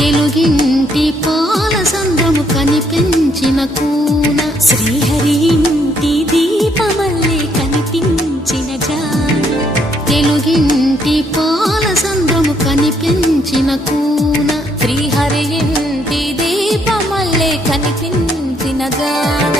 తెలుగింటి పాల సంద్రము కనిపించిన కూన, శ్రీహరి ఇంటి దీపమల్లే కనిపించిన జాన, తెలుగింటి పాల సంద్రము కనిపించిన కూన, శ్రీహరి ఇంటి దీపమల్లే కనిపించిన జాన.